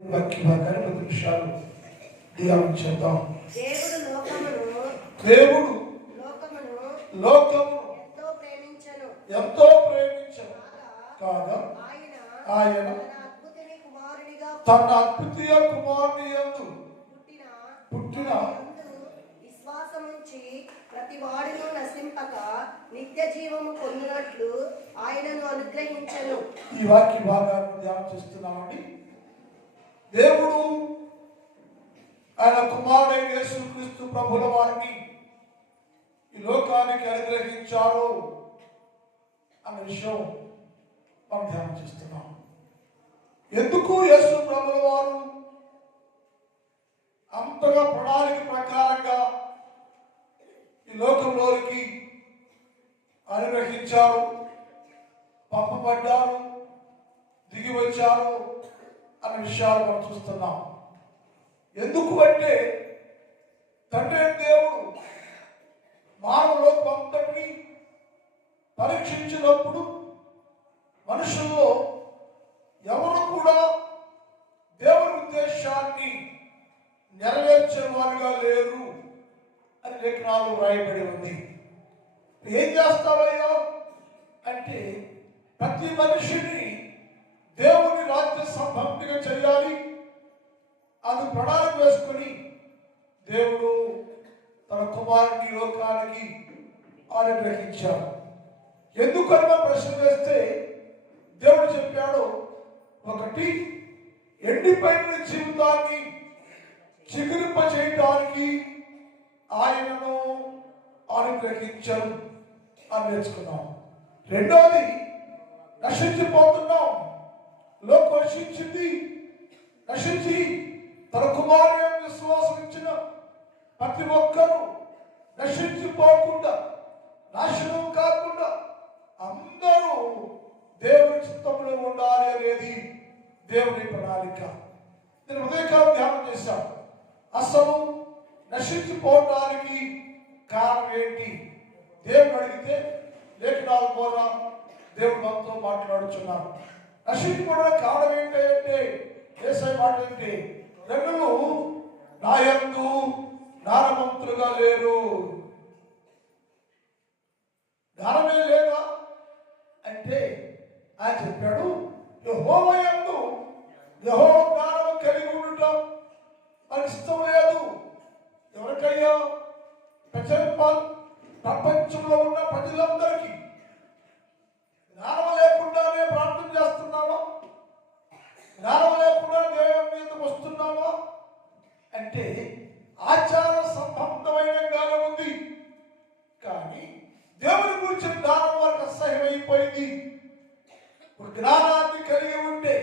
వాక్య భాగాన్ని 10 నిమిషాలు ధ్యానం చేద్దాం. దేవుడు లోకమును ఎంతో ప్రేమించెను కాగా ఆయన తన అద్వితీయ కుమారుని యందు పుట్టిన విశ్వాసముంచి ప్రతి వాడును నశింపక నిత్య జీవము పొందినట్లు ఆయనను అనుగ్రహించెను. ఈ వాక్య భాగాన్ని ధ్యానం చేస్తున్నామండి. దేవుడు ఆయన కుమారుడైన యేసుక్రీస్తు ప్రభుల వారిని ఈ లోకానికి అనుగ్రహించారు అనే విషయం మనం ధ్యానం చేస్తున్నాం. ఎందుకు యేసు ప్రభుల వారు అంతగా ప్రణాళిక ప్రకారంగా ఈ లోకంలోనికి అనుగ్రహించారు, పంపబడ్డారు, దిగి వచ్చారు అనే విషయాలు మనం చూస్తున్నాం. ఎందుకు అంటే తండ్రి దేవుడు మానవ లోకం అంతటిని పరీక్షించినప్పుడు మనుషుల్లో ఎవరు కూడా దేవుని ఉద్దేశాన్ని నెరవేర్చే వారుగా లేరు అని లేఖనాలు రాయబడి ఉంది. ఏం చేస్తావయ్యా అంటే ప్రతి మనిషిని దేవుని రాజ్య సంబంధిగా చేయాలి అది ప్రణాళిక వేసుకుని దేవుడు తన కుమారుని లోకానికి అనుగ్రహించాడు. ఎందుకని మనం ప్రశ్న వేస్తే దేవుడు చెప్పాడు, ఒకటి ఎండిపోయిన జీవితాన్ని చిగురింప చేయడానికి ఆయనను అనుగ్రహించరు అని నేర్చుకున్నాం. రెండవది నశించిపోతున్నాం, లోకం నశించింది, నశించి తన కుమారుని విశ్వాసం ఇచ్చిన ప్రతి ఒక్కరూ నశించిపోకుండా నాశనం కాకుండా అందరూ దేవుని చిత్తంలో ఉండాలి అనేది దేవుని ప్రణాళిక. నేను ఉదయకాలం ధ్యానం చేశాను. అసలు నశించిపోవడానికి కారణం ఏంటి? దేవుడు అడిగితే లేఖనాల ద్వారా దేవుడు మనతో మాట్లాడుచున్నాడు. నశించిపోవడానికి కారణం ఏంటంటే యేసయ్య మాట ఏంటి? జనులు నా యందు జ్ఞానవంతులుగా లేరు. జ్ఞానమే లేదా అంటే ఆయన చెప్పాడు, యెహోవా యందు యెహోవా జ్ఞానం కలిగి ఉండటం మనకి ఇష్టం లేదు. ఎవరికయ్యా? ప్రపంచంలో ఉన్న ప్రజలందరికీ జ్ఞానం లేకుండానే ప్రార్థన చేస్తున్నావా? జ్ఞానం లేకుండా దేవుని మీదకి వస్తున్నావా అంటే ఆచార సంబంధమైన జ్ఞానం ఉంది, కానీ దేవుని గురించి జ్ఞానం వారికి అసహ్యమైపోయింది. ఇప్పుడు జ్ఞానాన్ని కలిగి ఉంటే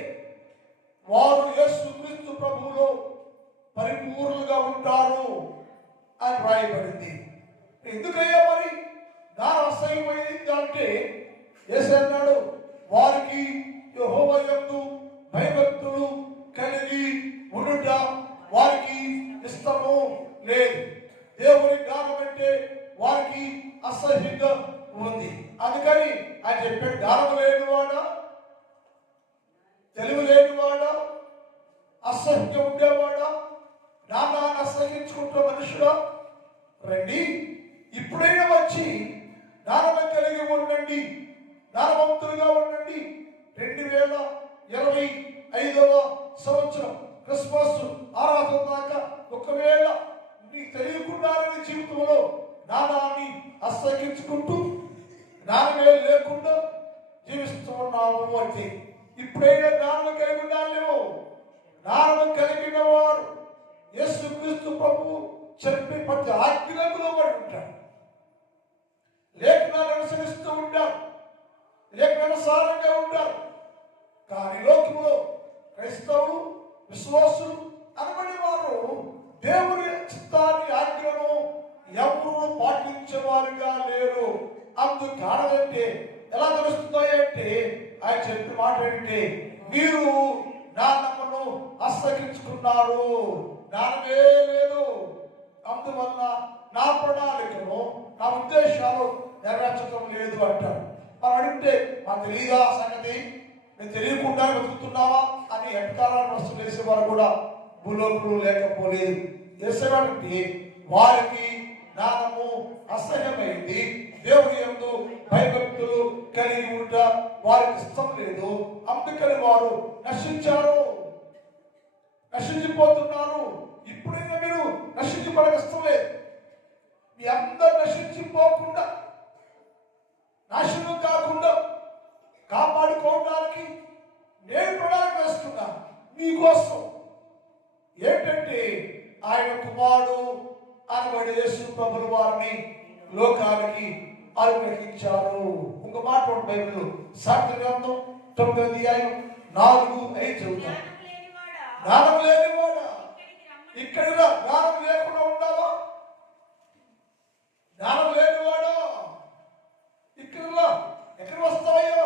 వారు యేసుక్రీస్తు ప్రభువులో పరిపూర్ణులుగా ఉంటారు అని రాయబడింది. ఎందుకయ్యా మరి జ్ఞానం అసహ్యమైంది అంటే యేసయ్య అన్నాడు, వారికి యెహోవా యందు భయభక్తులు కలిగి ఉండుట వారికి ఇష్టము లేదు. దేవుని జ్ఞానం అంటే వారికి అసహ్యంగా ఉంది. అందుకని ఆయన చెప్పాడు, జ్ఞానం లేనివాడా, తెలివి లేనివాడా, అసహ్యం ఉండేవాడా, జ్ఞానాన్ని అసహించుకుంటున్న మనుషుడా, రండి ఇప్పుడైనా వచ్చి జ్ఞానం కలిగి ఉండండి, జ్ఞానవంతులుగా ఉండండి. 2025వ సంవత్సరం క్రిస్మస్ ఆరాధన దాకా ఒకవేళ నీకు తెలియకుండానే జీవితంలో జ్ఞానాన్ని అసహించుకుంటూ జ్ఞానమే లేకుండా జీవిస్తున్నాము అంటే ఇప్పుడైనా జ్ఞానం కలిగి ఉండాలేమో. జ్ఞానం కలిగిన వారు యేసుక్రీస్తు ప్రభువు చెప్పే ప్రతి ఆజ్ఞలకు లోబడి ఉంటాడు, లేఖనాన్ని అనుసరిస్తూ ఉంటారు, లేఖనానుసారంగా ఉంటారు. కానీ లోకంలో క్రైస్తవులు విశ్వాసులు అనబడే వారు దేవుని చిత్తాన్ని ఆజ్ఞను ఎవరు పాటించేవారుగా లేరు. అందుకు కారణమంటే ఎలా తెలుస్తుందంటే ఆయన చెప్పిన మాట ఏంటంటే, మీరు జ్ఞానమును అసహించుకున్నారు, జ్ఞానమే లేదు, అందువల్ల నా ప్రణాళికను నా ఉద్దేశాలు నెరవేర్చడం లేదు అంటారు. మనం అడిగితే మాకు తెలియదా సంగతి? మేము తెలియకుండా బతుకుతున్నావా అని ఎటకారాలు వస్తువులు వేసేవారు కూడా భూలోకులు లేకపోలేదు. చేసేవారికి వారికి జ్ఞానము అసహ్యమైంది. దేవుని యందు భయభక్తులు కలిగి ఉంట వారికి ఇష్టం లేదు. అందుకని వారు నశించారు, నశించిపోతున్నారు. ఇప్పుడైనా మీరు నశించిపోవడానికి ఇష్టం లేదు. మీ అందరు నశించిపోకుండా, నాశనం కాకుండా కాపాడుకోవడానికి నేను ప్రణాళిక వేస్తున్నాను మీకోసం. ఏంటంటే ఆయన కుమారుడు అనబడి యేసు ప్రభువు వారిని లోకానికి అనుగ్రహించారు. ఒక మాట బైబిల్ సామెతల గ్రంథం 9వ అధ్యాయం 4-5 చదువుతాం. జ్ఞానం లేనివాడా ఇక్కడికి రా. జ్ఞానం లేకుండా ఉండాలా? జ్ఞానం లేనివాడా ఇక్కడ రా. ఎక్కడ వస్తావయ్యా?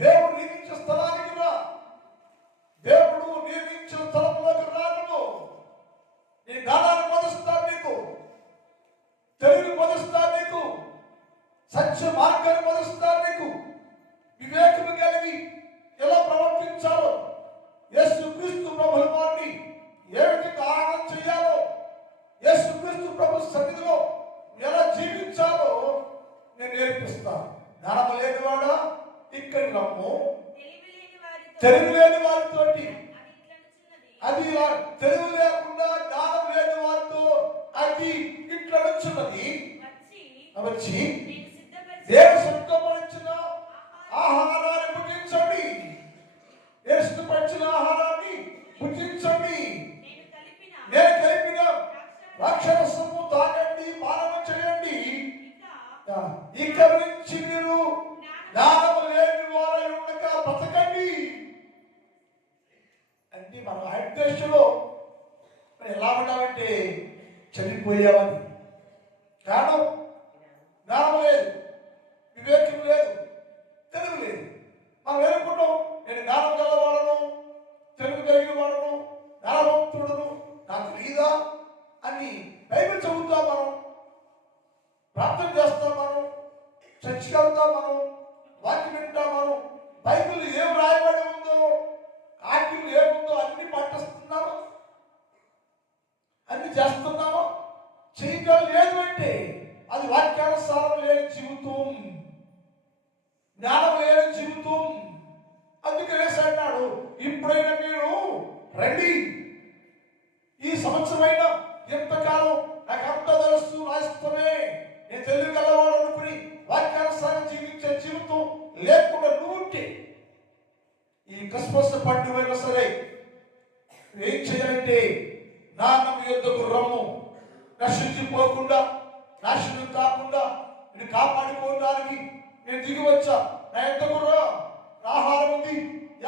దేవుడు నియమించిన స్థలానికి రా. దేవుడు నియమించిన స్థలంలోకి రాను. నీ జ్ఞానాన్ని పొందుస్తాను, నీకు తెలివిని పొందుస్తాను, నీకు సత్య మార్గాన్ని పొందుస్తాను, నీకు వివేకం కలిగి ఎలా ప్రవర్తించాలో, యేసుక్రీస్తు ప్రభువు వారిని ఏ విధంగా ఆరాధన చేయాలో, యేసుక్రీస్తు ప్రభు సన్నిధిలో ఎలా జీవించాలో నేను నేర్పిస్తాను. జ్ఞానం లేనివాడా ఇక్కడికి రమ్ము. తెలివి లేని వారితో, అది తెలివి లేకుండా జ్ఞానం లేని వారితో అది ఇట్లా వచ్చున్నది. వచ్చి దేవుడు సిద్ధపరిచిన ఆహారాన్ని భుజించండి. దేవుడు సిద్ధపరిచిన ఆహారాన్ని భుజించండి. నేను కలిపిన ద్రాక్షరసము తాగండి, పాలన చేయండి. ఇక నుంచి మీరు జ్ఞానం లేని వారై ఉండక బ్రతకండి. అంటే మనం ఆయన దేశంలో ఎలా ఉన్నామంటే చనిపోయామని. కారణం జ్ఞానం లేదు, వివేకం లేదు, తెలుగు లేదు. మనం ఏనుకుంటాం, నేను జ్ఞానం గలవాడను, తెలుగు కలిగిన వాడను, జ్ఞానవంతుడును, నాకు తెలియదా అని బైబిల్ చదువుతాం, మనం ప్రార్థన చేస్తాం, మనం చర్చికి వెళ్తాం, మనం వాక్యం వింటాం, మనం బైబిల్ ఏం రాయబడి ఉందో, ఆజ్ఞలు ఏముందో అన్ని పట్టిస్తున్నాము, అన్ని చేస్తున్నాము. చేయగలేదు అంటే అది వాక్యానుసారం లేని జీవితం, జ్ఞానం లేని జీవితం. అందుకే వేసాడు, ఇప్పుడైనా మీరు రండి. ఈ సంవత్సరమైనా ఎంతకాలం నాకు అంత తెలుసు, రాయిస్తమే, నేను తెలుగు గలవాడు అనుకుని వాక్యానుసారం జీవించే జీవితం లేకుండా నువ్వుంటే ఈ క్రిస్మస్ పండుగైనా సరే ఏం చేయాలంటే నాన్నమ్మ యుద్ధకు రమ్ము. నశించిపోకుండా, నాశనం కాకుండా నేను కాపాడుకోవడానికి నేను దిగి వచ్చా. నా యుద్ధకు రా. ఆహారం ఉంది,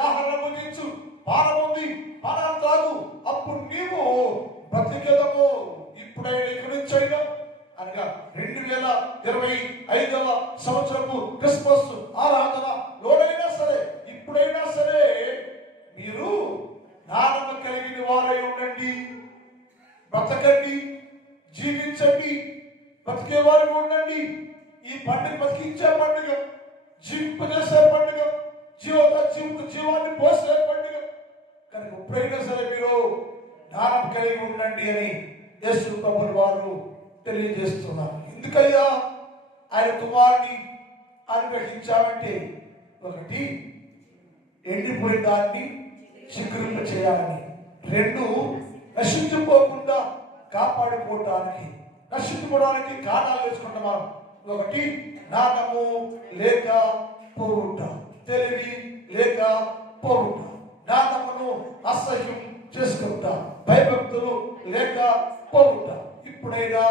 ఆహారం భుజించు. పానం ఉంది, పానాలు తాగు. అప్పుడు నీవు బ్రతికేదము. ఇప్పుడైనా ఇక్కడి నుంచి అయినా అనగా 2025వ సంవత్సరపు క్రిస్మస్ ఆరాధన లోనైనా సరే, ఇప్పుడైనా సరే మీరు జ్ఞానం కలిగిన వారై ఉండండి, బ్రతకండి, జీవించండి, బ్రతికేవారు ఉండండి. ఈ పండుగ బతికించే పండుగ, జీవింపజేసే పండుగ, జీవాన్ని పోసే పండుగ కనుక ఎప్పుడైనా సరే మీరు జ్ఞానం కలిగి ఉండండి అని యేసు ప్రభువు వారు తెలియజేస్తున్నారు. ఎందుకయ్యా ఆయన కుమారుని అనుగ్రహించామంటే, ఒకటి ఎండిపోయిన దాన్ని చిగురింప చేయాలని, 2 నశించిపోకుండా కాపాడుకోవడానికి. నశించుకోవడానికి కారణాలు వేసుకుంటాం మనం. ఒకటి జ్ఞానము లేక పోవుట, తెలివి లేక పోవుట, జ్ఞానమును అసహ్యం చేసుకుంటా, భయభక్తులు లేక పోవుట. ఇప్పుడైనా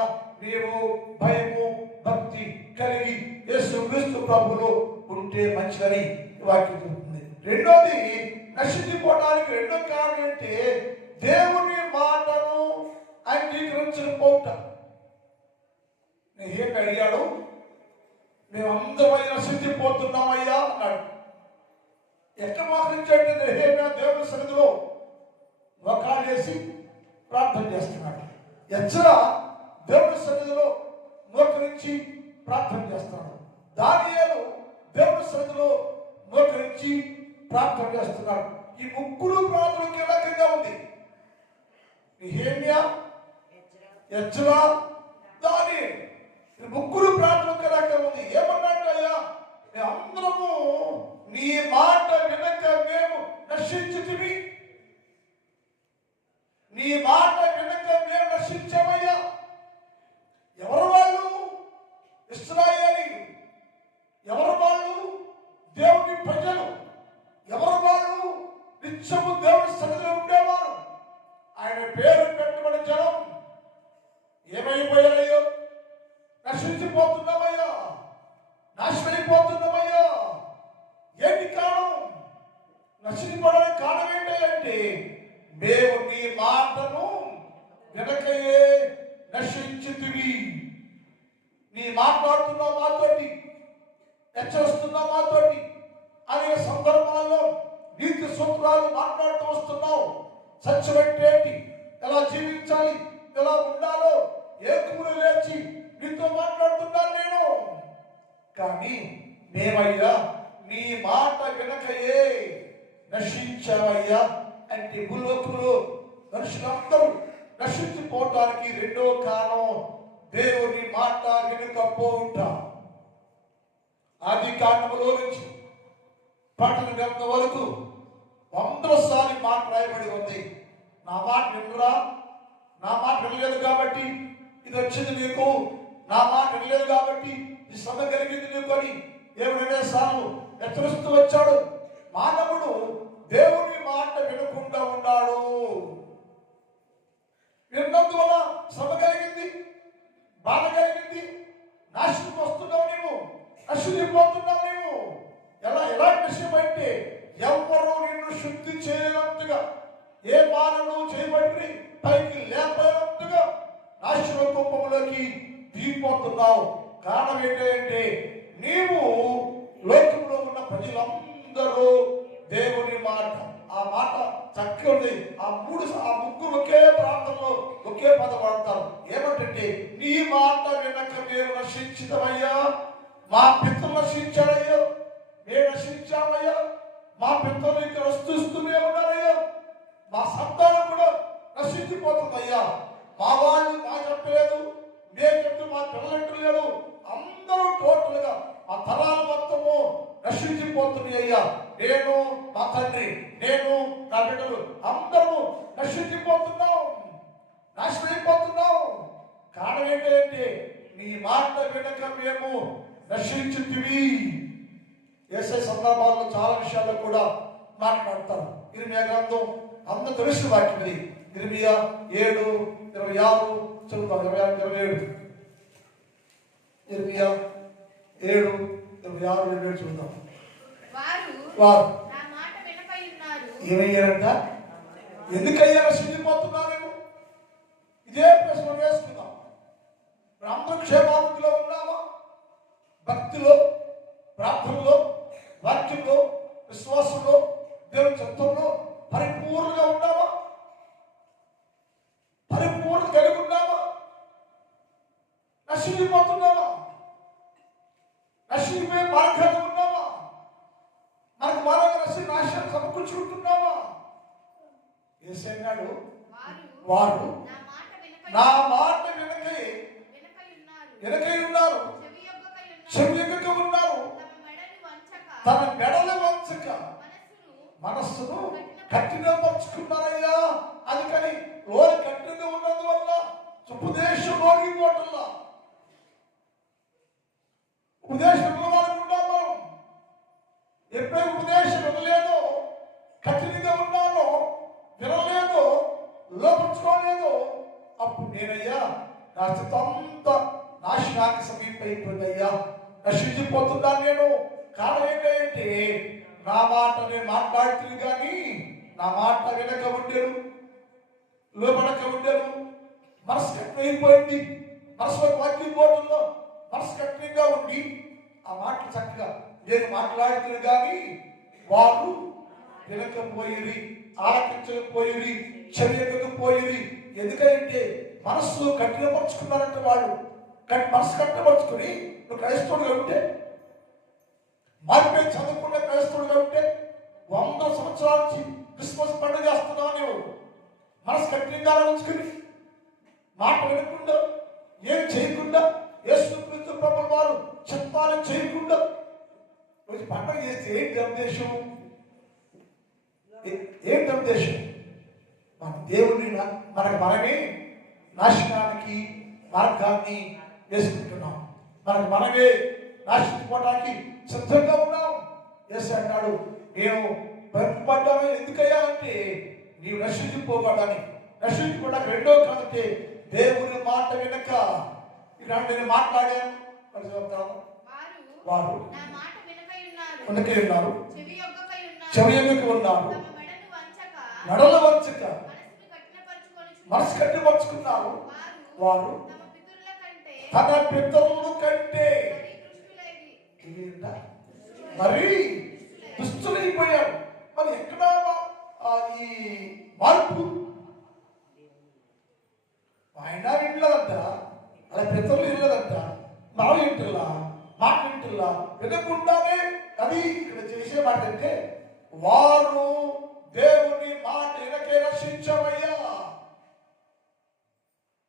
నీవు భయము భక్తి కలిగి యేసుక్రీస్తు ప్రభువులో ఉంటే మంచిదని వాక్యం చెబుతుంది. రెండోది, నశించిపోవడానికి రెండో కారణం అంటే దేవుని మాటను అంగీకరించకపోవుట. నేను ఏం అడిగాడు, మేమందరమైన నశించిపోతున్నామయ్యా అన్నాడు. ఎక్కడ మోకరించండి? నెహెమ్యా దేవుని సన్నిధిలో మోకాళ్ళు వేసి ప్రార్థన చేస్తున్నాడు. ఎజ్రా దేవుని సన్నిధిలో మోకరించి ప్రార్థన చేస్తున్నాడు. దానియేలు దేవుని సన్నిధిలో మోకరించి ప్రార్థన చేస్తున్నాడు. ఈ ముగ్గురు ప్రార్థన కీలకంగా ఉంది. నెహెమ్యా, ఎజ్రా, దానియేలు. ఈ ముగ్గురు ప్రార్థన కీలకంగా ఉంది. ఏమన్నాడయ్యా, అందరము నీ మాట వినక మేము నశించుతిమి. నీ మాట వినక మేము నశించామయ్యా. ఎవరు వాళ్ళు? ఇశ్రాయేలీయులు. ఎవరు వాళ్ళు? దేవుని ప్రజలు. ఎవరు వాళ్ళు? నిత్యము దేవుని సన్నిధిలో ఉండేవారు. ఆయన పేరు పెట్టబడిన జనం ఏమైపోయారయ్యో? నశించిపోతున్నామయ్యా, నాశనమైపోతున్నామయ్యా. ఏంటి కారణం? నశించిపోవడానికి కారణం ఏంటంటే మేము నీ మాటను వెనకయే నశించితివి. నీ మాట్లాడుతున్నావు మాతోటి, హెచ్చరిస్తున్నావు మాతోటి, అనేక సందర్భాల్లో నీతి సూత్రాలు మాట్లాడుతూ వస్తున్నావు. సత్యమేంటి, ఎలా జీవించాలి, ఎలా ఉండాలో ఏకుములు లేచి నీతో మాట్లాడుతున్నాను నేను. కానీ మేమయ్యా నీ మాట వెనకయే నశించామయ్యా. అంటే భూలోకంలో మనుషులందరూ నశించిపోవటానికి రెండో కారణం దేవుని మాట వినకపోవుట. ఆది కాండములో నుంచి ప్రకటన గ్రంథం వరకు 100 సార్లు మాట రాయబడి ఉంది. నా మాట వినరా, నా మాట వినలేదు కాబట్టి ఇది వచ్చింది నీకు, నా మాట వినలేదు కాబట్టి ఈ శ్రమ కలిగింది నీకు అని దేవుడు సార్లు హెచ్చరిస్తూ వచ్చాడు. మానవుడు దేవుని మాట వినకుండా ఉన్నాడు. విన్నందువల్ల శ్రమ కలిగింది, బాధ కలిగింది, నాశనం వస్తున్నావు నీవు, నశించిపోతున్నావు నీవు. ఎలాంటి విషయం అంటే ఎవరు నిన్ను శుద్ధి చేయనంతగా, ఏ మానవుడు చేయబడి పైకి లేపనంతగా నాశన కోపంలోకి దిగిపోతున్నావు. కారణం ఏంటంటే నీవు లోకంలో ఉన్న ప్రజలందరూ దేవుని మాట, ఆ మాట చక్కగా ఉంది. ఆ ముగ్గురు ఒకే ప్రాంతంలో ఒకే పదం వాడతారు. ఏమంటే నీ మాట వినక మేము నశించితమయ్యా, మా పితరులు నశించారయ్యా, మేము నశించామయ్యా, మా పితరులు ఇక్కడ వస్తూనే ఉన్నారయ్యా, మా సంతానం కూడా నశించిపోతుందయ్యా. మా వాళ్ళు మా చెప్పలేదు, మేము చెప్తూ మా పిల్లలు లేదు, అందరూ టోటల్ గా మా తరాలు మొత్తము నశించిపోతున్నాయి అయ్యా. నేను, మా తండ్రి, నేను, నా బిడ్డలు అందరూ నశించిపోతున్నాం, నాశనం అయిపోతున్నాం. కారణం ఏంటంటే నీ మాట వినక మేము నశించుతివి. యేసయ్య సందర్భాల్లో చాలా విషయాల్లో కూడా మాట్లాడతారు. ఇర్మియా గ్రంథం అందరూ తెలిసిన వాక్యం ఇది. ఇర్మియా 7:26 చదువుతాం. 27 ఇర్మియా 7:26 చూద్దాం. వారు ఏమయ్యారంట? ఎందుకయ్యా నశించిపోతున్నారేమో? ఇదే ప్రశ్న వేసుకుందాం. అందరూ క్షేమాభివృద్ధిలో ఉన్నామా? భక్తిలో, ప్రార్థనలో, వాక్యంలో, విశ్వాసంలో, దేవుని చిత్తంలో పరిపూర్ణంగా ఉన్నామా? పరిపూర్ణ కలిగి ఉన్నామా? నశించిపోతున్నామా? నశించిపోయే మార్గాలు ఉన్నామా? మనకు మనకు నాశనం సమకూర్చుకుంటున్నామా? యేసయ్యన్నాడు, వారు నా మాట వెనకై ఉన్నారు, చెవి ఎక్కక ఉన్నారు, తన మెడలు వంచక మనస్సును కఠినపరుచుకున్నారయ్యా. అందుకని లోని కఠినంగా ఉన్నందువల్ల ఉపదేశం లోనిపోవటంలా, ఉపదేశం ఇవ్వాలని ఉన్నాం మనం. ఎప్పుడైతే ఉపదేశం వినలేదో, కఠినంగా ఉన్నానో, వినలేదో, లోపరుచుకోలేదో, అప్పుడు నేనయ్యా నా స్థితంతా నాశనానికి సమీపైపోయిందయ్యా, నశించిపోతున్నాను నేను. కారణం ఏంటంటే నా మాట నేను మాట్లాడుతుంది కానీ నా మాట వినక ఉండేను, లోపడక ఉండేను, మనసు కఠినైపోయింది. మనసులో వాక్యం పోవడంలో మనసు కఠినంగా ఉండి ఆ మాటలు చక్కగా నేను మాట్లాడుతుంది కానీ వారు వినకపోయిరి, ఆలకించకపోయిరి, చెయ్యకపోయిరి. ఎందుకంటే మనస్సు కఠినపరుచుకున్నారంటే వాళ్ళు మనసు కఠినపరుచుకుని నువ్వు క్రైస్తవుడుగా ఉంటే, మారిపోయి చదువుకున్న క్రైస్తవుడుగా ఉంటే, 100 సంవత్సరాల నుంచి క్రిస్మస్ పండుగ చేస్తున్నావు నువ్వు. మనసు కఠినంగా ఉంచుకుని మాట వినకుండా, ఏం చేయకుండా, యేసుక్రీస్తు ప్రభువు వారు చెప్పాలని చేయకుండా రోజు పండుగ చేస్తే ఏంటి ఉద్దేశం? ఏంటి ఉద్దేశం? మన దేవుని మనకు మనమే నాశనానికి మార్గాన్ని వేసుకుంటున్నాం. మనకు మనమే నాశించుకోవడానికి సిద్ధంగా ఉన్నాం. యేసు అన్నాడు, నేను బ్రతిపడ్డాను ఎందుకయ్యా అంటే నీవు నశించిపోకూడదని. నశించుకోవడానికి రెండో కాదంటే దేవుని మాట వినక. ఇక్కడ నేను మాట్లాడాను, వారు వెనకై ఉన్నారు, చెవి ఎందుకు ఉన్నారు, నడల వంచక మనసు కట్టిపరుచుకున్నారు. వారు తన పితరుల కంటే మరి దుస్తులైపోయారు. మరి ఎక్కడ ఈ మార్పు? ఆయన వినలేదంట, అలా పితరులు వినలేదంట, మనం వింటుల్లా, మాట వింటుల్లా, వినకుండానే. అది ఇక్కడ చేసే మాట అంటే వారు దేవుని మాట వెనకే రక్షించమయ్యా.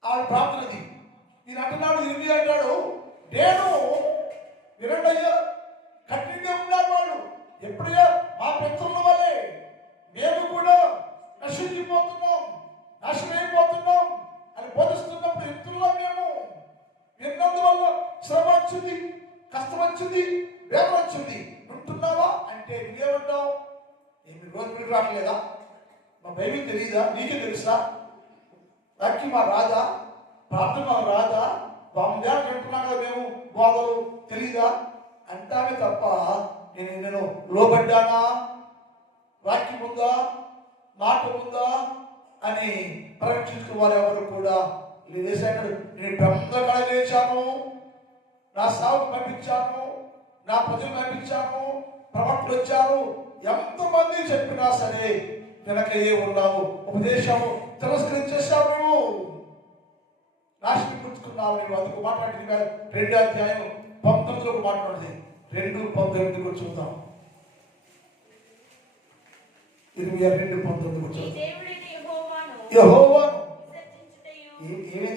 ఆ ప్రార్థనది ఈయన అంటున్నాడు, ఇది అంటాడు, నేను వినండయ్యా, కఠినంగా ఉన్నారు వాళ్ళు. ఎప్పుడయ్యా మా పితరుల వల్లే మేము కూడా నశించిపోతున్నాం, నాశనమైపోతున్నాం అని బోధిస్తున్నప్పుడు ఎత్తుల్లో మేము విన్నందువల్ల శ్రమ వచ్చింది, కష్టం వచ్చింది, వేదన వచ్చింది. వింటున్నావా అంటే నువ్వేమంటావు? ఏమి రోజు మీరు రావట్లేదా? మా బైబిల్ తెలియదా? నీకే తెలుసా? వాక్యం మా రాదా? ప్రార్థన మా రాదా? బాంబేలు వింటున్నాం కదా మేము, బోధలు తెలీదా అంటామే తప్ప నేను లోబడ్డానా, వాక్యం ఉందా, మాట ఉందా అని పరీక్షించుకున్న వారు ఎవరు కూడా లేచాడు. నేను బ్రహ్మగా లేచాను, నా సాగుకు పంపించాను, నా ప్రజలు పంపించాను, ప్రవక్తలు వచ్చారు, ఎంతమంది చెప్పినా సరే వెనకయ్యే ఉన్నావు. ఉపదేశము తిరస్కరించేసావు, నువ్వు నాశనం పుచ్చుకున్నావు. నువ్వు అందుకు మాట్లాడింది 2వ అధ్యాయం 19 మాట్లాడింది. 2:19 కూడా చూద్దాం. 22:19 కూడా చూద్దాం. యెహోవాను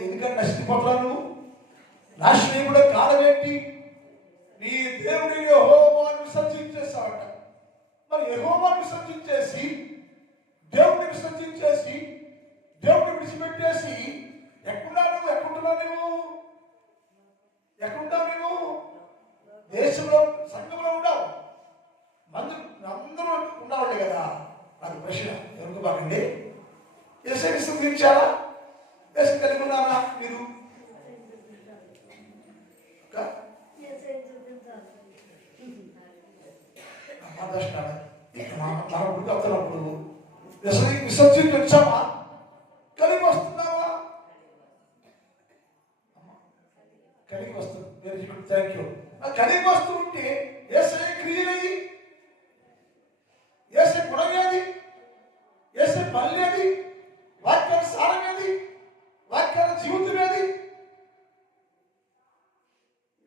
ఎందుకంటే నశించిపోతున్నావు? నాశనం కూడా కాలమేంటి? నీ దేవుడిని యెహోవాను విసర్జించేస్తావట. మరి యెహోవాను విసర్జించేసి, దేవుడిని విసర్జించేసి, దేవుడిని విడిచిపెట్టేసి ఎక్కడున్నావు నువ్వు? దేశంలో, సంఘంలో ఉండవు. అందరూ ఉండవాలి కదా. నాకు ప్రశ్న, ఎవరికి బాగండి? యేసుని విసర్జించారా? యేసు కలిగి ఉన్నారా మీరు? మన గుడికి వస్తున్నప్పుడు విసర్జించామా? కలిగి వస్తున్నావా? కలిగి వస్తుంది. Thank you. కలిగి వస్తూ ఉంటే యేసే క్రియలేది, యేసే గుణమేది, యేసే పల్లేది, వాక్యాల సారమేది, వాక్యాల జీవితమేది?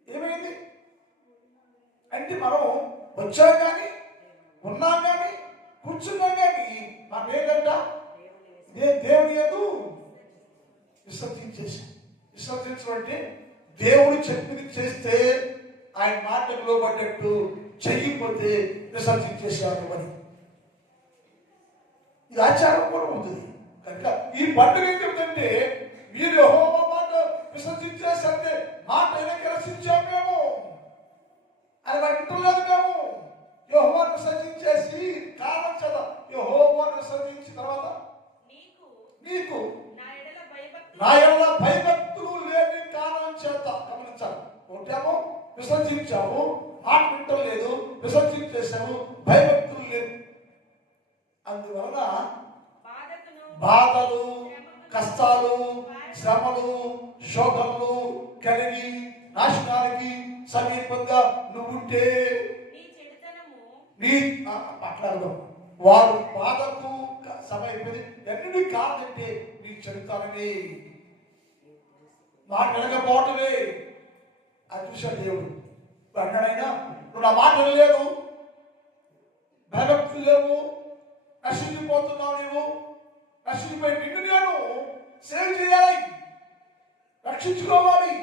ఏమైంది అంటే మనం వచ్చాం కానీ, ఉన్నాం కానీ, కూర్చున్నాం కానీ మనం ఏంటంట దేవుని యందు విసర్జించడం అంటే దేవుడు చెప్పింది చేస్తే ఆయన మాటకు లోబడ్డట్టు, చెయ్యకపోతే విసర్జించేసాడు అని. ఇది ఆచారం కూడా ఉంటుంది. కనుక ఈ పండుగ ఏం చెప్తుంటే మీరు యెహోవా మాట విసర్జించేసంటే మాట వెనక్కి రక్షించాము మేము అని వింటలేదు. మేము యెహోవాను విసర్జించేసి కారణం చదా, యెహోవాను విసర్జించిన తర్వాత నీకు నా యెడల భయభక్తులు లేని కారణం చేత. గమనించాలి, ఒకటేమో విసర్జించాము, మాట వింటలేదు, విసర్జించేసాము, భయభక్తులు లేవు. అందువలన బాధలు, కష్టాలు, శ్రమలు, శోధనలు కలిగి నాశనానికి సమీపంగా నువ్వుంటే నీ మాట్లాడదాం. వారు బాధకు సమయమైంది ఎన్ని కాదంటే నీ చెడుతానమే, మాట వినకపోవటమే. అది చూశాడు దేవుడు. అన్నాడైనా నువ్వు నా మాట వినలేదు, భయభక్తులు లేవు, నశించిపోతున్నావు నీవు. నశించిపోయి నిన్ను నేను సేవ్ చేయాలి, రక్షించుకోవాలి,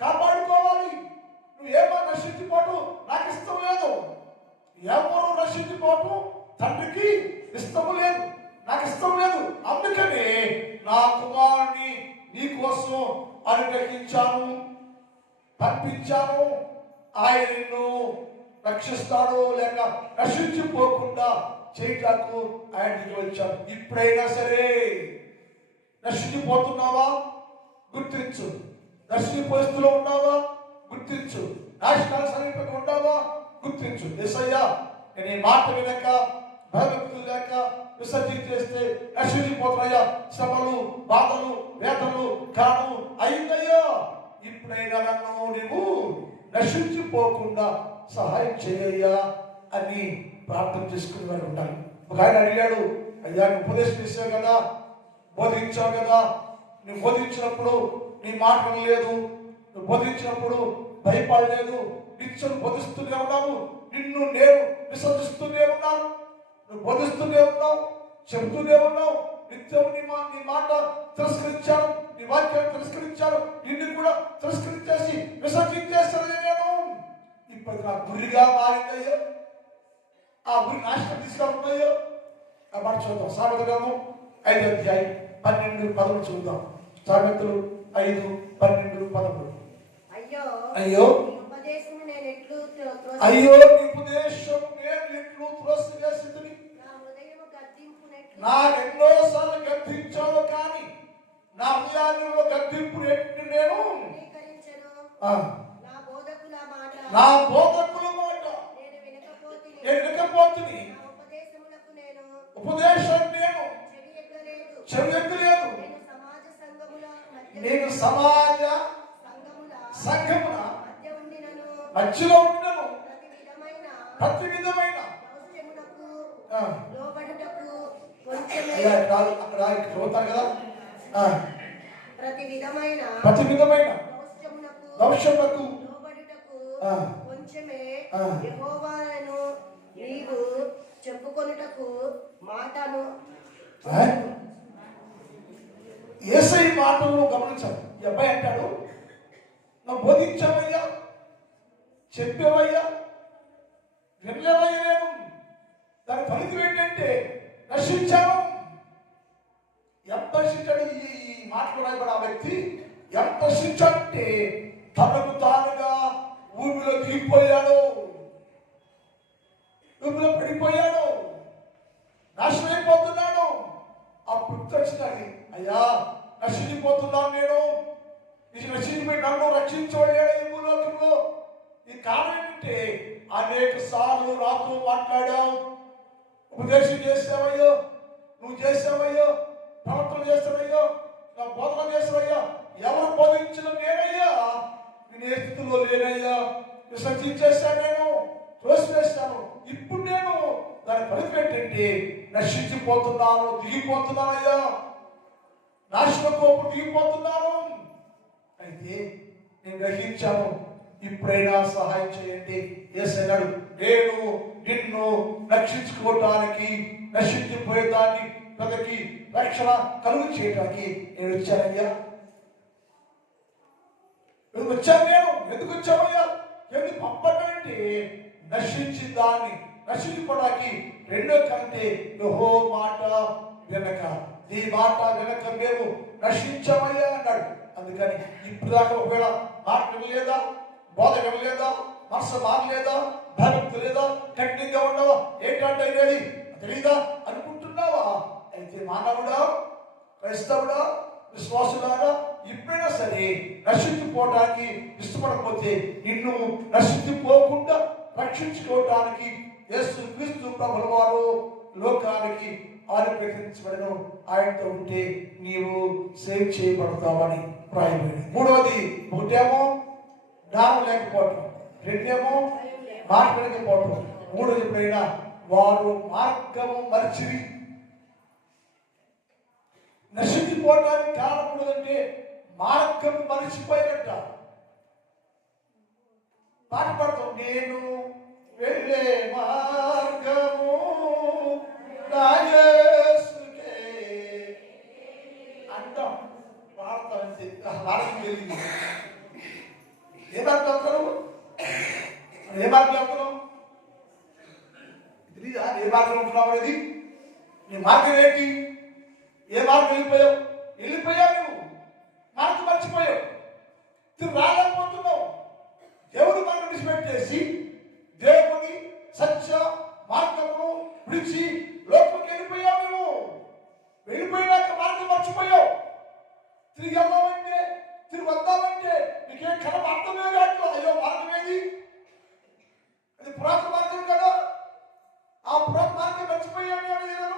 కాపాడుకోవాలి. నువ్వు ఏమో నశించిపోవటం నాకు ఇష్టం లేదు. ఎవరు నశించిపోవటం తండ్రికి ఇష్టం లేదు, నాకు ఇష్టం లేదు. అందుకని నా కుమారుని నీ కోసం అనుగ్రహించాను, పంపించాను. ఆయన నిన్ను రక్షిస్తాడు లేక నశించిపోకుండా చేయటానికి ఆయనకి వచ్చాను. ఇప్పుడైనా సరే నశించిపోతున్నావా గుర్తించు, నశించిపోయిస్తులో ఉన్నావా గుర్తించు, నాశనాల సమీపంగా ఉన్నావా గుర్తించు. యేసయ్యా నేను ఈ మాట వినక భయభక్తులు లేక విసర్జన చేస్తే నశించిపోతున్నాయా, శ్రమలు బాధలు వేదనలు కారణం అయిందయ్యా. ఇప్పుడైనా నన్ను నువ్వు నశించిపోకుండా సహాయం చేయయ్యా అని ప్రార్థన చేసుకుని వారు ఉండాలి. ఒక ఆయన అడిగాడు, అయ్యా నువ్వు ఉపదేశం ఇస్తావు కదా, బోధించావు కదా, నువ్వు బోధించినప్పుడు నీ మాట లేదు, నువ్వు బోధించినప్పుడు భయపడలేదు, నిత్యం బోధిస్తూనే ఉన్నావు, నిన్ను నేను విసర్జిస్తూనే ఉన్నాను, నువ్వు బోధిస్తూనే ఉన్నావు, చెబుతూనే ఉన్నావు, నిత్యం నీ మాట తిరస్కరించాను, నీ వాక్యాన్ని తిరస్కరించాను, నిన్ను కూడా తిరస్కరించేసి విసర్జించేస్తాను నేను. ఇప్పుడు నా గురిగా మారిందయ్యో, ఆ గురి నాశనం తీసుకున్నాయో. ఆ మాట చూద్దాం. సామెతల గ్రంథం 5వ అధ్యాయం 12-13 చూద్దాం. సామెతలు 5:12-13. అయ్యో అయ్యో నీ ఉపదేశము నేను ఎట్లు అయ్యో నీ ఉపదేశం నేను ఎట్లు త్రోసివేసితిని. నా హృదయము గద్దింపునెట్లు నాకెన్నోసార్లు గద్దించాను, కానీ నా హృదయాన్ని గద్దింపు నేను అంగీకరించెను. నా బోధకుల మాట నేను వినకపోతిని. నా ఉపదేశములకు నేను చెవి ఎక్కలేదు. నేను సమాజ సంఘమున మధ్యలో ఉండినను ప్రతి విధమైన అక్కడ చదువుతారు కదా, ప్రతి విధమైన దౌష్యములకు కొంచెమే యెహోవాను నీవు చెప్పుకొనుటకు మాటను. యేసయ్య మాటలను గమనించాలి. ఈ అబ్బాయి అంటాడు, నువ్వు బోధించావయ్యా, చెప్పావయ్యా, వినలేవయ్యా, నేను దాని ఫలితం ఏంటంటే నశించాను. ఎంత శిక్షాడు ఈ మాటలు రాయబడి ఆ వ్యక్తి ఎంత శిక్ష అంటే తనకు తానుగా ఊపిలో దిగిపోయాడు, ఊపిలో పడిపోయాడు, నాశనం అయిపోతున్నాడు. అప్పుడు వచ్చినది, అయ్యా నశించిపోతున్నాను నేను, నశించిపోయి నన్ను రక్షించబోయాడు ఈ భూలోకంలో. ఈ కారణం ఏంటంటే అనేక సార్లు నాతో మాట్లాడావు, ఉపదేశం చేసావయ్యో, నువ్వు చేసావయ్యో, ప్రవర్తన చేస్తావయ్యో, నా బోధన చేస్తావయ్యా. ఎవరు బోధించిన నేనయ్యా, నేను ఏ స్థితిలో లేనయ్యా, విసర్జించేశాను, నేను తోసివేశాను. ఇప్పుడు నేను దాని ఫలితం ఏంటంటే నశించిపోతున్నాను, దిగిపోతున్నానయ్యా, నాశనం కోపం దిగిపోతున్నాను. అయితే నేను గ్రహించాను, ఇప్పుడైనా సహాయం చేయండి. యేసయ్యన్నాడు, నేను నిన్ను రక్షించుకోవటానికి, నశించిపోయేదాన్ని ప్రజకి రక్షణ కలుగు చేయడానికి నేను వచ్చానయ్యా. వచ్చాను నేను. ఎందుకు వచ్చావయ్యా? ఎందుకు పంపడంటే నశించి దాన్ని నశించుకోవడానికి రెండో కంటే యెహోవా మాట వినక, నీ మాట వినక మేము నశించమయ్యా అన్నాడు. అందుకని ఇప్పుడు దాకా ఒకవేళ మాట వినలేదా, బోధ వినలేదా, మనసు మారలేదా, భక్తి లేదా, కఠినంగా ఉండవా, ఏంటంటే అనేది తెలీదా అనుకుంటున్నావా? అయితే మానవుడా, క్రైస్తవుడా, విశ్వాసులారా, ఇప్పుడైనా సరే నశించిపోవడానికి ఇష్టపడకపోతే నిన్ను నశించిపోకుండా రక్షించుకోవడానికి యేసుక్రీస్తు ప్రభుల వారు లోకానికి ఆవిర్భవించబడిన ఆయనతో ఉంటే నీవు సేవ్ చేయబడతావని రాయబడింది. మూడవది, ఒకటేమో జ్ఞానం లేకపోవటం, రెండేమో మాట వినకపోవటం, మూడోది ఎప్పుడైనా వారు మార్గము మరిచిరి. నశించిపోవడానికి కారణం ఏంటంటే మార్గం మరిచిపోయినట్ట. పాట పాడతాం, నేను వెళ్ళే మార్గము నా యేసుకే అంటాం. వాడతాం అంతే, వాడకం తెలియదు. ఏ మార్గం వెళ్తారు? ఏ మార్గం వెళ్తున్నాం తెలీదా? ఏ మార్గం ఉంటున్నావు అనేది? నీ మార్గం ఏంటి? ఏ మార్గం వెళ్ళిపోయావు? వెళ్ళిపోయావు, నువ్వు మార్గం మర్చిపోయావు, నువ్వు రాలేకపోతున్నావు. దేవుడు మనం విడిచిపెట్టేసి దేవుని సత్య మార్గమును విడిచి లోపలికి వెళ్ళిపోయావు. నువ్వు వెళ్ళిపోయినాక మార్గం మర్చిపోయావు. తిరిగి వెళ్దామంటే, తిరిగి వద్దామంటే నీకేం కలం అర్థమే కాదు. అయ్యో మార్గం ఏది? అది పురాతన మార్గం కదా. ఆ పురాతన మార్గం మర్చిపోయాను నేను.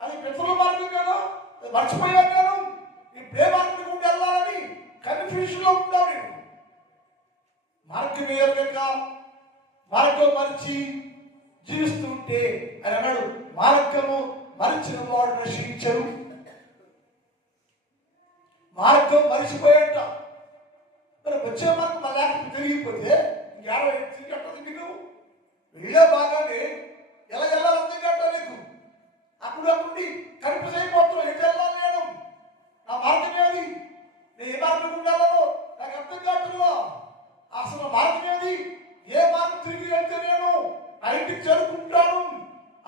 అది పితరుల మార్గం కదా, అది మర్చిపోయాను నేను. ఇప్పుడే మార్గం గుండా వెళ్ళాలని కన్ఫ్యూజన్ లో ఉంటావు నేను. మార్గం వేయక మార్గం మరిచి జీవిస్తూ ఉంటే అని అన్నాడు, మార్గము మరిచిన వాడు నశించరు. మార్గం మరిచిపోయాట. మరి వచ్చే మార్గం మళ్ళీ తిరిగిపోతే ఇంకేడో తిరిగి నువ్వు వెళ్ళే బాగానే ఎలా వెళ్ళాలి అర్థం కట్టా నీకు. అప్పుడు కన్ఫ్యూజ్ అయిపోతున్నావు. ఎటు వెళ్ళాలి నేను? నా మార్గం ఏది? నేను ఏ మార్గం ఉండాలో నాకు అర్థం కావట్లా. అసలు మార్గం ఏది? ఏ మార్గం తిరిగి వెళ్తే నేను నా ఇంటికి చేరుకుంటాను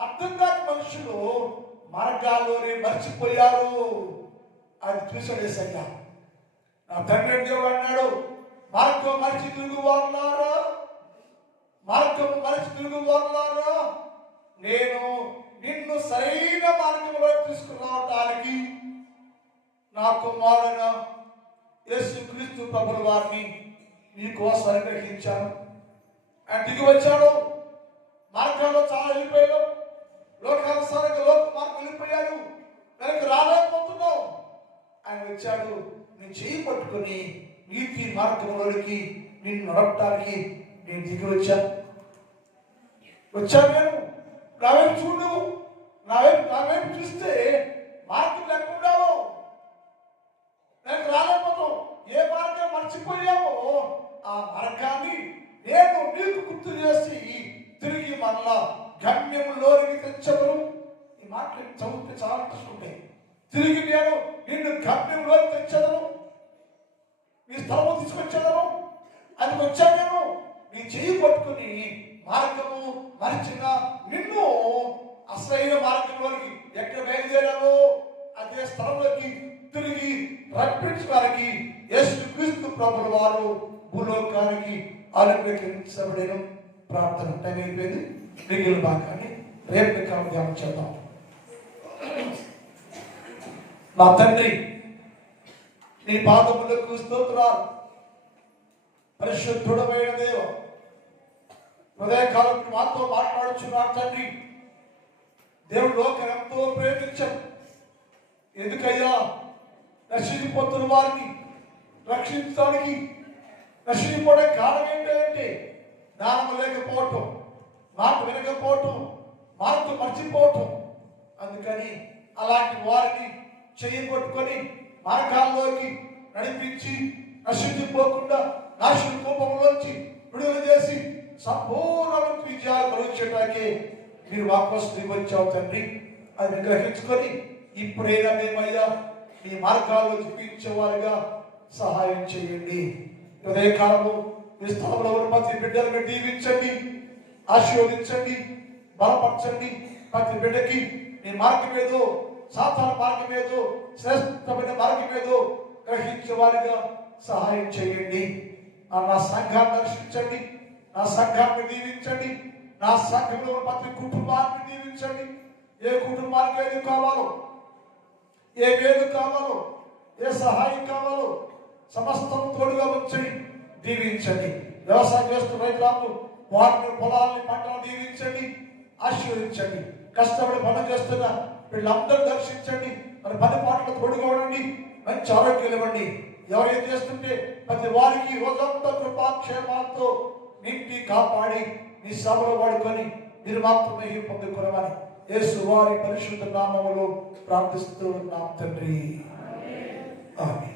అర్థం కాని మనుషులు మార్గాల్లోనే మర్చిపోయారు. అది చూసాడు యేసయ్య. నా తండ్రి దేవుడు అన్నాడు, మార్గం మరిచి తిరుగువారులారా, మార్గం మరిచి తిరుగువారులారా, నేను నిన్ను సరైన మార్గంలో తీసుకురావటానికి నా కుమారుడైన యేసుక్రీస్తు ప్రభుల వారిని నీకోసం అనుగ్రహించాను. ఆయన దిగి వచ్చాడు. మార్గాల్లో చాలా వెళ్ళిపోయాడు. లోకానుసారంగా లోక మార్గం వెళ్ళిపోయాడు. వెనక్కి రాలేకపోతున్నావు. ఆయన వచ్చాడు, నేను చేయి పట్టుకొని నీతి మార్గంలోనికి నిన్ను నడపడానికి నేను దిగి వచ్చాను. నేను నా వైపు చూడు, నా వైపు చూస్తే మార్గం లేకుండావు. వెనక్కి రాలేకపోతావు. ఏ మార్గం మర్చిపోయావో ఆ మార్గాన్ని నేను నీకు గుర్తు చేసి తిరిగి మరలా గమ్యంలోనికి తెచ్చదును. ఈ మాటలు చదివితే చాలా కష్టం. తిరిగి నేను నిన్ను గమ్యంలోకి తెచ్చదను, నీ స్థలము తీసుకొచ్చేదను. అది వచ్చాను నేను. నీ చెయ్యి పట్టుకుని మార్గము మరిచిన నిన్ను అసలైన మార్గంలోకి ఎక్కడ బయలుదేరావో అదే స్థలంలోకి తిరిగి రప్పించడానికి యేసుక్రీస్తు ప్రభుల వారు భూలోకానికి అనుగ్రహించబడిన ప్రార్థన. టైం అయిపోయింది. మిగిలిన భాగాన్ని రేపు కాలం ధ్యానం చేద్దాం. మా తండ్రి, నీ పాదములకు స్తోత్రాలు. పరిశుద్ధుడమైన దేవ, ఉదయకాలం మాతో మాట్లాడుచున్నాడు తండ్రి. దేవుడు లోకం ఎంతో ప్రేమించాడు. ఎందుకయ్యా? నశించిపోతున్న వారిని రక్షించడానికి. నశించిపోవడం కారణం ఏంటంటే జ్ఞానం లేకపోవటం, మాట వినకపోవటం, మార్గం మర్చిపోవటం. అందుకని అలాంటి వారిని చేయబట్టుకొని మార్గాల్లోకి నడిపించి నశించిపోకుండా నాశన కోపంలోంచి విడుదల చేసి సంపూర్ణ విజయాలు కలిగించడానికి మీరు వాపసు వచ్చావు తండ్రి. అది గ్రహించుకొని ఇప్పుడైనా మేమయ్యా మీ మార్గాల్లో చూపించేవారుగా సహాయం చేయండి. ఉదయకాలము మీ స్థలంలో ఉన్న ప్రతి బిడ్డలను దీవించండి, ఆశీర్వదించండి, బలపరచండి. ప్రతి బిడ్డకి మీ మార్గం ఏదో, సాధారణ మార్గం ఏదో, శ్రేష్టమైన మార్గం ఏదో గ్రహించే వారిగా సహాయం చేయండి. నా సంఘాన్ని రక్షించండి, నా సంఘాన్ని దీవించండి, నా సంఘంలో ఉన్న ప్రతి కుటుంబాన్ని దీవించండి. ఏ కుటుంబానికి ఏది కావాలో, ఏ వేలు కావాలో, ఏ సహాయం కావాలో సమస్తం తోడుగా ఉంచండి, దీవించండి. వ్యవసాయం చేస్తున్న రైతులు వారిని, పొలాలని, పంటలను దీవించండి, ఆశీర్వదించండి. కష్టపడి పనులు చేస్తున్న వీళ్ళందరూ దర్శించండి. మరి పని పాటలు తోడుగా ఉండండి, మంచి ఆరోగ్యం ఇవ్వండి. ఎవరేం చేస్తుంటే ప్రతి వారికి రోజంతా కృపాక్షేమాలతో నింపి కాపాడి నీ సభలో వాడుకొని మీరు మాత్రమే పొందుకున్నామని యేసు వారి పరిశుద్ధ నామములో ప్రార్థిస్తూ ఉన్నాం తండ్రి. ఆమేన్.